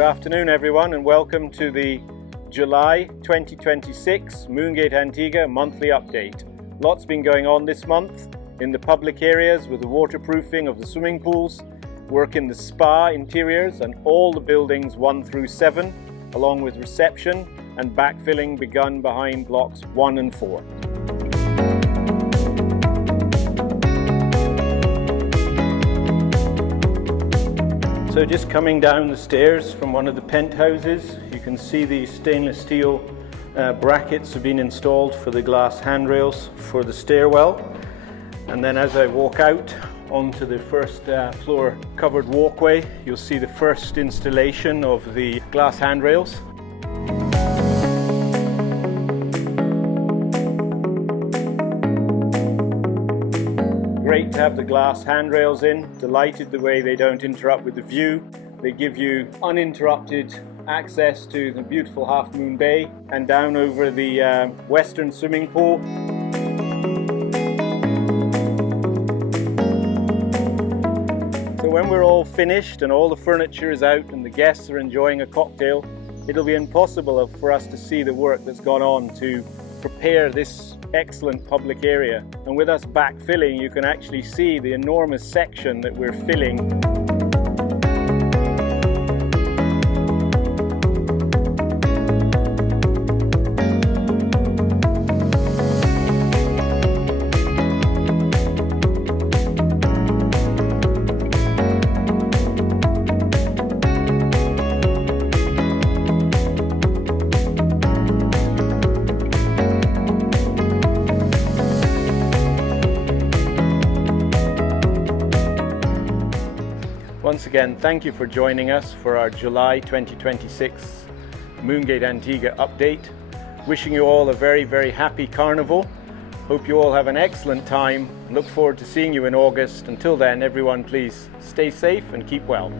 Good afternoon everyone, and welcome to the July 2026 Moongate Antigua monthly update. Lots been going on this month in the public areas with the waterproofing of the swimming pools, work in the spa interiors and all the buildings 1 through 7, along with reception and backfilling begun behind blocks 1 and 4. So just coming down the stairs from one of the penthouses, you can see the stainless steel brackets have been installed for the glass handrails for the stairwell. And then as I walk out onto the first floor covered walkway, you'll see the first installation of the glass handrails. Great to have the glass handrails in. Delighted the way they don't interrupt with the view. They give you uninterrupted access to the beautiful Half Moon Bay and down over the western swimming pool. So when we're all finished and all the furniture is out and the guests are enjoying a cocktail, it'll be impossible for us to see the work that's gone on to prepare this excellent public area. And with us backfilling, you can actually see the enormous section that we're filling. Once again, thank you for joining us for our July 2026 Moongate Antigua update. Wishing you all a very, very happy carnival. Hope you all have an excellent time. Look forward to seeing you in August. Until then, everyone, please stay safe and keep well.